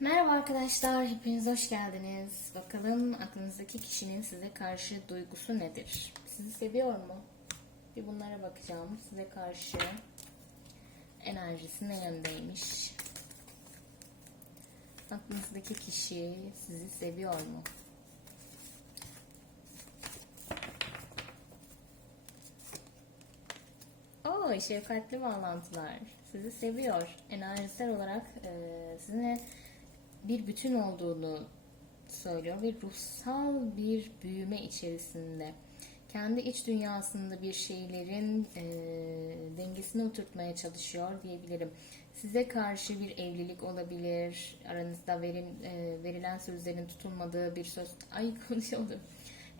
Merhaba arkadaşlar, hepiniz hoş geldiniz. Bakalım aklınızdaki kişinin size karşı duygusu nedir? Sizi seviyor mu? Bir bunlara bakacağım. Size karşı enerjisi ne yöndeymiş? Aklınızdaki kişi sizi seviyor mu? Oo, şefkatli bağlantılar. Sizi seviyor. Enerjisel olarak e, sizinle bir bütün olduğunu söylüyor ve ruhsal bir büyüme içerisinde. Kendi iç dünyasında bir şeylerin e, dengesini oturtmaya çalışıyor diyebilirim. Size karşı bir evlilik olabilir, aranızda verin, e, verilen sözlerin tutulmadığı bir söz... Ay konuşamadım.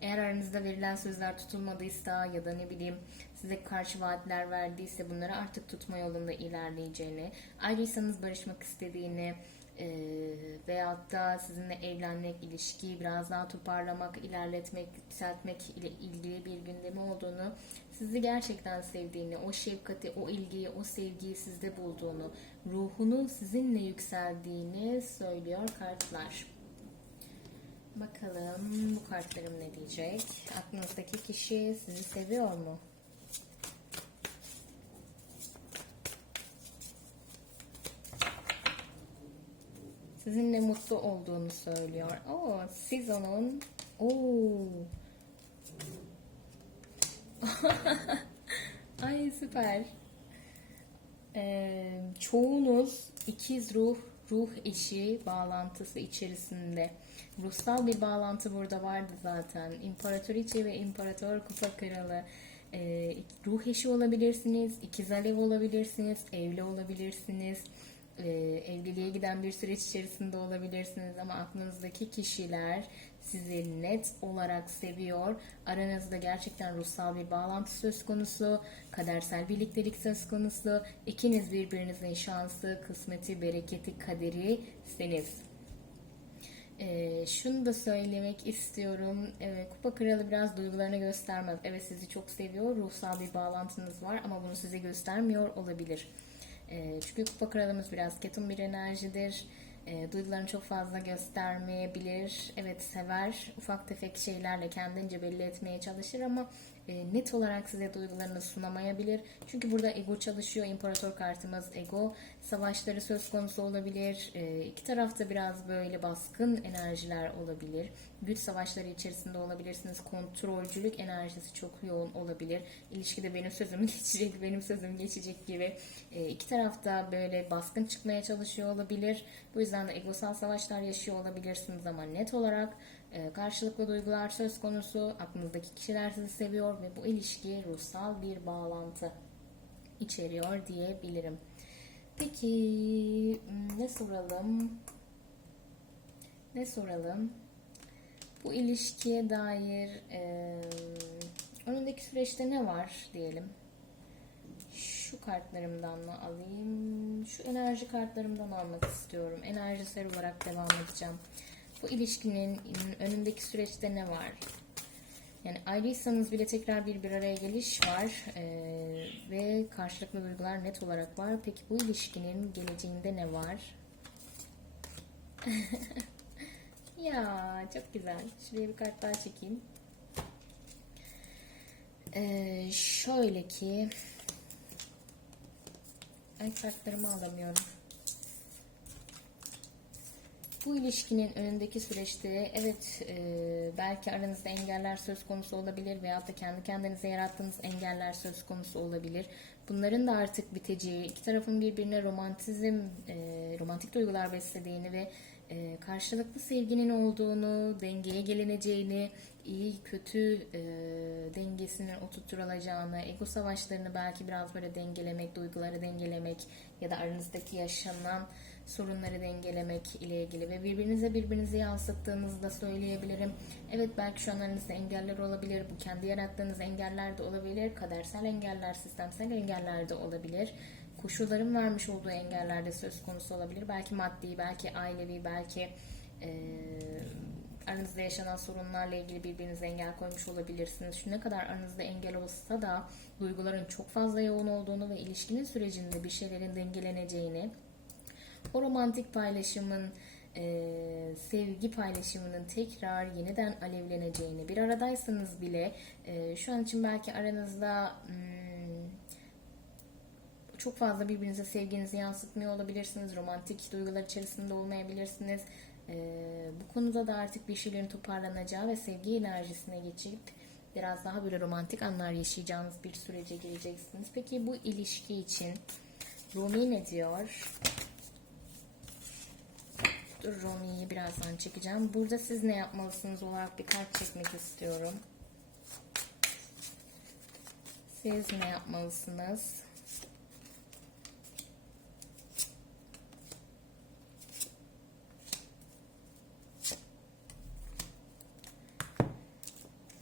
Eğer aranızda verilen sözler tutulmadıysa ya da ne bileyim size karşı vaatler verdiyse bunları artık tutma yolunda ilerleyeceğini, ayrıysanız barışmak istediğini e, veyahut da sizinle evlenmek, ilişkiyi biraz daha toparlamak, ilerletmek, yükseltmek ile ilgili bir gündemi olduğunu, sizi gerçekten sevdiğini, o şefkati, o ilgiyi, o sevgiyi sizde bulduğunu, ruhunu sizinle yükseldiğini söylüyor kartlar. Bakalım bu kartlarım ne diyecek? Aklınızdaki kişi sizi seviyor mu? Sizinle mutlu olduğunu söylüyor. Oo, siz onun... Oo. Ay süper. Ee, çoğunuz ikiz ruh, ruh eşi bağlantısı içerisinde. Ruhsal bir bağlantı burada vardı zaten. İmparatoriçe ve İmparator Kupa Kralı. Ee, ruh eşi olabilirsiniz, ikiz alev olabilirsiniz, evli olabilirsiniz. Ee, evliliğe giden bir süreç içerisinde olabilirsiniz ama aklınızdaki kişiler sizi net olarak seviyor. Aranızda gerçekten ruhsal bir bağlantı söz konusu, kadersel birliktelik söz konusu. İkiniz birbirinizin şansı, kısmeti, bereketi, kaderi seniz. Ee, şunu da söylemek istiyorum. Evet, Kupa Kralı biraz duygularını göstermez. Evet sizi çok seviyor. Ruhsal bir bağlantınız var ama bunu size göstermiyor olabilir. Ee, çünkü Kupa Kralımız biraz ketum bir enerjidir. E, duygularını çok fazla göstermeyebilir. Evet sever. Ufak tefek şeylerle kendince belli etmeye çalışır ama e, net olarak size duygularını sunamayabilir. Çünkü burada ego çalışıyor. İmparator kartımız ego. Savaşları söz konusu olabilir. E, iki tarafta biraz böyle baskın enerjiler olabilir. Güç savaşları içerisinde olabilirsiniz. Kontrolcülük enerjisi çok yoğun olabilir. İlişkide benim sözüm geçecek, benim sözüm geçecek gibi. E, iki tarafta böyle baskın çıkmaya çalışıyor olabilir. Bu yüzden de egosal savaşlar yaşıyor olabilirsiniz ama net olarak karşılıklı duygular söz konusu. Aklınızdaki kişiler sizi seviyor ve bu ilişki ruhsal bir bağlantı içeriyor diyebilirim. Peki hmm, ne soralım? Ne soralım? Bu ilişkiye dair e, önündeki süreçte ne var diyelim. Şu kartlarımdan mı alayım? Şu enerji kartlarımdan almak istiyorum. Enerjisel olarak devam edeceğim. Bu ilişkinin önündeki süreçte ne var? Yani ayrıysanız bile tekrar bir bir araya geliş var ee, ve karşılıklı duygular net olarak var. Peki bu ilişkinin geleceğinde ne var? ya çok güzel. Şuraya bir kart daha çekeyim. Ee, şöyle ki ay kartlarımı alamıyorum. Bu ilişkinin önündeki süreçte evet e, belki aranızda engeller söz konusu olabilir veyahut da kendi kendinize yarattığınız engeller söz konusu olabilir. Bunların da artık biteceği, iki tarafın birbirine romantizm, e, romantik duygular beslediğini ve e, karşılıklı sevginin olduğunu, dengeye gelineceğini, iyi kötü e, dengesinin oturtulacağını, ego savaşlarını belki biraz böyle dengelemek, duyguları dengelemek ya da aranızdaki yaşanan sorunları dengelemek ile ilgili ve birbirinize birbirinizi yansıttığınızı da söyleyebilirim. Evet belki şu an aranızda engeller olabilir. Bu kendi yarattığınız engeller de olabilir. Kadersel engeller, sistemsel engeller de olabilir. Koşulların vermiş olduğu engeller de söz konusu olabilir. Belki maddi, belki ailevi, belki e, aranızda yaşanan sorunlarla ilgili birbirinize engel koymuş olabilirsiniz. Şu ne kadar aranızda engel olsa da duyguların çok fazla yoğun olduğunu ve ilişkinin sürecinde bir şeylerin dengeleneceğini, o romantik paylaşımın e, sevgi paylaşımının tekrar yeniden alevleneceğini, bir aradaysanız bile e, şu an için belki aranızda hmm, çok fazla birbirinize sevginizi yansıtmıyor olabilirsiniz. Romantik duygular içerisinde olmayabilirsiniz. Ee, bu konuda da artık bir şeylerin toparlanacağı ve sevgi enerjisine geçip biraz daha böyle romantik anlar yaşayacağınız bir sürece gireceksiniz. Peki bu ilişki için Rumi ne diyor? Dur Rumi'yi birazdan çekeceğim. Burada siz ne yapmalısınız olarak bir kart çekmek istiyorum. Siz ne yapmalısınız?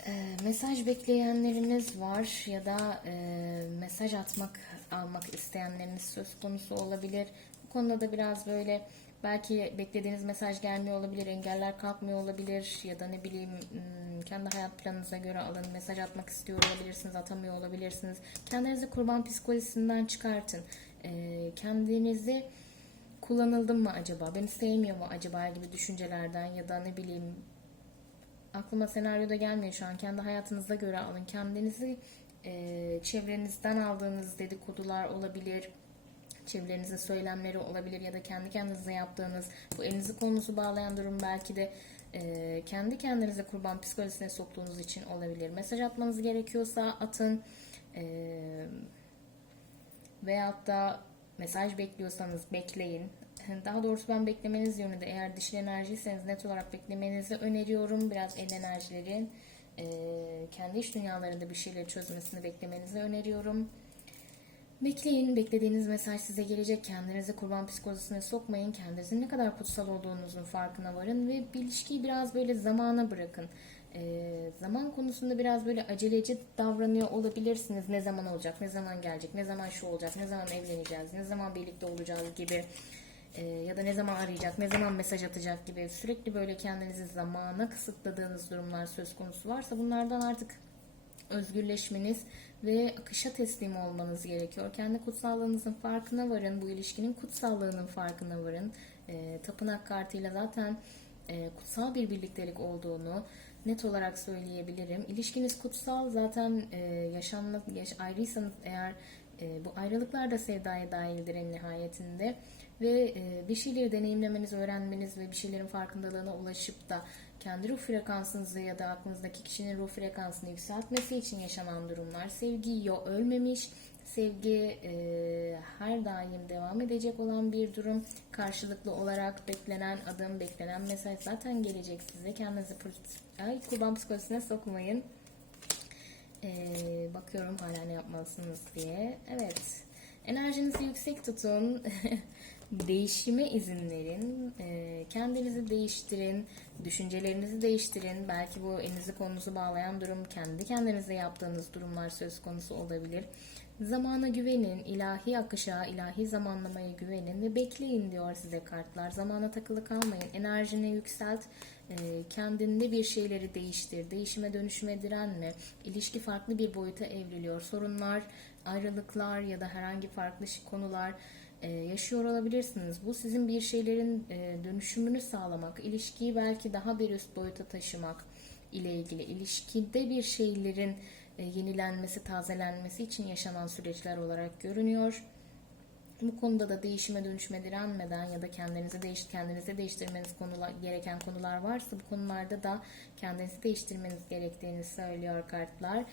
Ee, mesaj bekleyenleriniz var ya da e, mesaj atmak almak isteyenleriniz söz konusu olabilir. Bu konuda da biraz böyle belki beklediğiniz mesaj gelmiyor olabilir, engeller kalkmıyor olabilir ya da ne bileyim hmm, kendi hayat planınıza göre alın mesaj atmak istiyor olabilirsiniz, atamıyor olabilirsiniz. Kendinizi kurban psikolojisinden çıkartın. Ee, kendinizi kullanıldım mı acaba, beni sevmiyor mu acaba gibi düşüncelerden ya da ne bileyim aklıma senaryoda gelmiyor şu an. Kendi hayatınıza göre alın. Kendinizi e, çevrenizden aldığınız dedikodular olabilir. Çevrenizin söylemleri olabilir ya da kendi kendinize yaptığınız bu elinizi kolunuzu bağlayan durum belki de e, kendi kendinize kurban psikolojisine soktuğunuz için olabilir. Mesaj atmanız gerekiyorsa atın. E, veyahut da mesaj bekliyorsanız bekleyin. Daha doğrusu ben beklemeniz yönünde eğer dişil enerjiyseniz net olarak beklemenizi öneriyorum. Biraz el enerjilerin e, kendi iş dünyalarında bir şeyleri çözmesini beklemenizi öneriyorum. Bekleyin, beklediğiniz mesaj size gelecek. Kendinizi kurban psikolojisine sokmayın. Kendinizin ne kadar kutsal olduğunuzun farkına varın ve bir ilişkiyi biraz böyle zamana bırakın. Ee, zaman konusunda biraz böyle aceleci davranıyor olabilirsiniz. Ne zaman olacak, ne zaman gelecek, ne zaman şu olacak, ne zaman evleneceğiz, ne zaman birlikte olacağız gibi e, ya da ne zaman arayacak, ne zaman mesaj atacak gibi sürekli böyle kendinizi zamana kısıtladığınız durumlar söz konusu varsa bunlardan artık özgürleşmeniz ve akışa teslim olmanız gerekiyor. Kendi kutsallığınızın farkına varın, bu ilişkinin kutsallığının farkına varın. E, tapınak kartıyla zaten e, kutsal bir birliktelik olduğunu net olarak söyleyebilirim. İlişkiniz kutsal zaten e, yaşanma, yaş, ayrıysanız eğer e, bu ayrılıklar da sevdaya dahildir en nihayetinde ve e, bir şeyleri deneyimlemeniz, öğrenmeniz ve bir şeylerin farkındalığına ulaşıp da kendi ruh frekansınızı ya da aklınızdaki kişinin ruh frekansını yükseltmesi için yaşanan durumlar. Sevgi yo ölmemiş, sevgi e, her daim devam edecek olan bir durum. Karşılıklı olarak beklenen adım, beklenen mesaj zaten gelecek size. Kendinizi ay, kurban psikolojisine sokmayın. E, bakıyorum hala ne yapmalısınız diye. Evet. Enerjinizi yüksek tutun. değişime izin verin. E, kendinizi değiştirin. Düşüncelerinizi değiştirin. Belki bu elinizi kolunuzu bağlayan durum kendi kendinize yaptığınız durumlar söz konusu olabilir. Zamana güvenin, ilahi akışa, ilahi zamanlamaya güvenin ve bekleyin diyor size kartlar. Zamana takılı kalmayın, enerjini yükselt, e, kendinde bir şeyleri değiştir, değişime dönüşüme direnme. İlişki farklı bir boyuta evriliyor. Sorunlar, ayrılıklar ya da herhangi farklı konular e, yaşıyor olabilirsiniz. Bu sizin bir şeylerin e, dönüşümünü sağlamak, ilişkiyi belki daha bir üst boyuta taşımak ile ilgili, ilişkide bir şeylerin e, yenilenmesi, tazelenmesi için yaşanan süreçler olarak görünüyor. Bu konuda da değişime dönüşme direnmeden ya da kendinizi değiş kendinize değiştirmeniz konular, gereken konular varsa bu konularda da kendinizi değiştirmeniz gerektiğini söylüyor kartlar.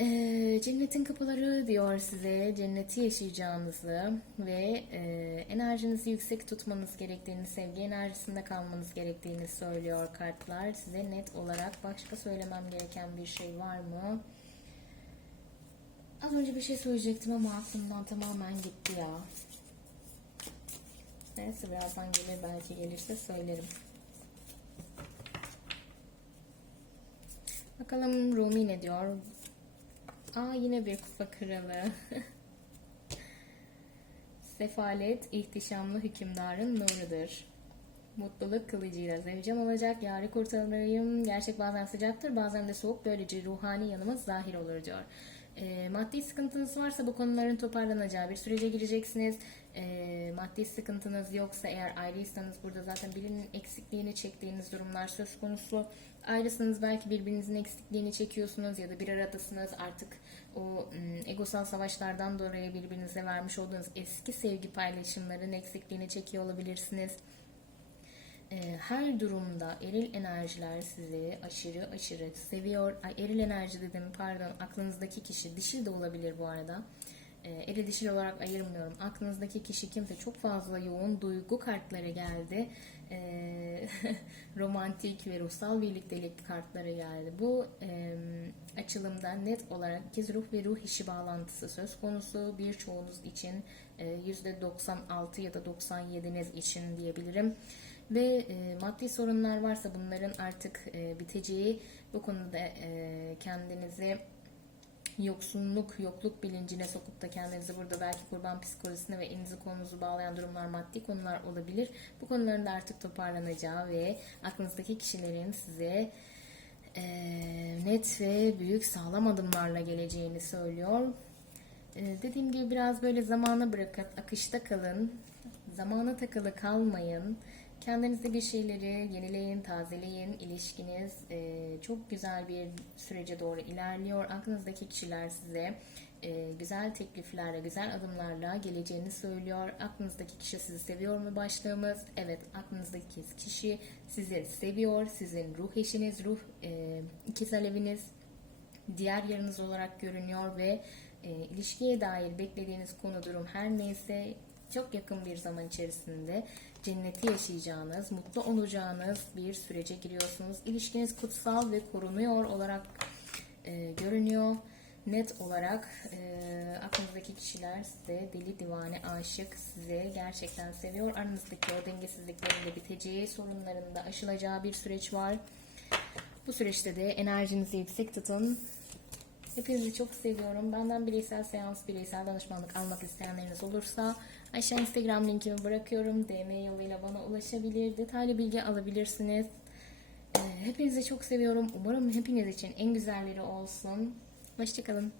Cennetin kapıları diyor size cenneti yaşayacağınızı ve e, enerjinizi yüksek tutmanız gerektiğini, sevgi enerjisinde kalmanız gerektiğini söylüyor kartlar. Size net olarak başka söylemem gereken bir şey var mı? Az önce bir şey söyleyecektim ama aklımdan tamamen gitti ya. Neyse birazdan gelir belki gelirse söylerim. Bakalım Rumi ne diyor? Aa yine bir kupa kralı. Sefalet ihtişamlı hükümdarın nurudur. Mutluluk kılıcıyla zevcem olacak, yarı kurtarayım. Gerçek bazen sıcaktır, bazen de soğuk. Böylece ruhani yanımız zahir olur diyor. E, maddi sıkıntınız varsa bu konuların toparlanacağı bir sürece gireceksiniz. E, maddi sıkıntınız yoksa eğer ayrıysanız burada zaten birinin eksikliğini çektiğiniz durumlar söz konusu. Ayrısınız belki birbirinizin eksikliğini çekiyorsunuz ya da bir aradasınız artık o egosal savaşlardan dolayı birbirinize vermiş olduğunuz eski sevgi paylaşımların eksikliğini çekiyor olabilirsiniz. Her durumda eril enerjiler sizi aşırı aşırı seviyor. Ay, eril enerji dedim pardon aklınızdaki kişi dişil de olabilir bu arada. Ee, eril dişil olarak ayırmıyorum. Aklınızdaki kişi kimse çok fazla yoğun duygu kartları geldi. Ee, romantik ve ruhsal birliktelik kartları geldi. Bu e, açılımda net olarak ikiz ruh ve ruh işi bağlantısı söz konusu. Birçoğunuz için e, %96 ya da 97'niz için diyebilirim ve e, maddi sorunlar varsa bunların artık e, biteceği bu konuda e, kendinizi yoksunluk, yokluk bilincine sokup da kendinizi burada belki kurban psikolojisine ve elinizi kolunuzu bağlayan durumlar, maddi konular olabilir. Bu konuların da artık toparlanacağı ve aklınızdaki kişilerin size e, net ve büyük sağlam adımlarla geleceğini söylüyor. E, dediğim gibi biraz böyle zamana bırakın, akışta kalın, zamana takılı kalmayın. Kendinizde bir şeyleri yenileyin, tazeleyin. İlişkiniz e, çok güzel bir sürece doğru ilerliyor. Aklınızdaki kişiler size e, güzel tekliflerle, güzel adımlarla geleceğini söylüyor. Aklınızdaki kişi sizi seviyor mu başlığımız? Evet, aklınızdaki kişi sizi seviyor. Sizin ruh eşiniz, ruh e, ikiz aleviniz diğer yarınız olarak görünüyor ve e, ilişkiye dair beklediğiniz konu durum her neyse çok yakın bir zaman içerisinde cenneti yaşayacağınız, mutlu olacağınız bir sürece giriyorsunuz. İlişkiniz kutsal ve korunuyor olarak e, görünüyor. Net olarak e, aklınızdaki kişiler size deli divane aşık, size gerçekten seviyor. Aranızdaki o dengesizliklerin de biteceği, sorunların da aşılacağı bir süreç var. Bu süreçte de enerjinizi yüksek tutun. Hepinizi çok seviyorum. Benden bireysel seans, bireysel danışmanlık almak isteyenleriniz olursa aşağı Instagram linkimi bırakıyorum. DM yoluyla bana ulaşabilir. Detaylı bilgi alabilirsiniz. Ee, Hepinizi çok seviyorum. Umarım hepiniz için en güzelleri olsun. Hoşçakalın.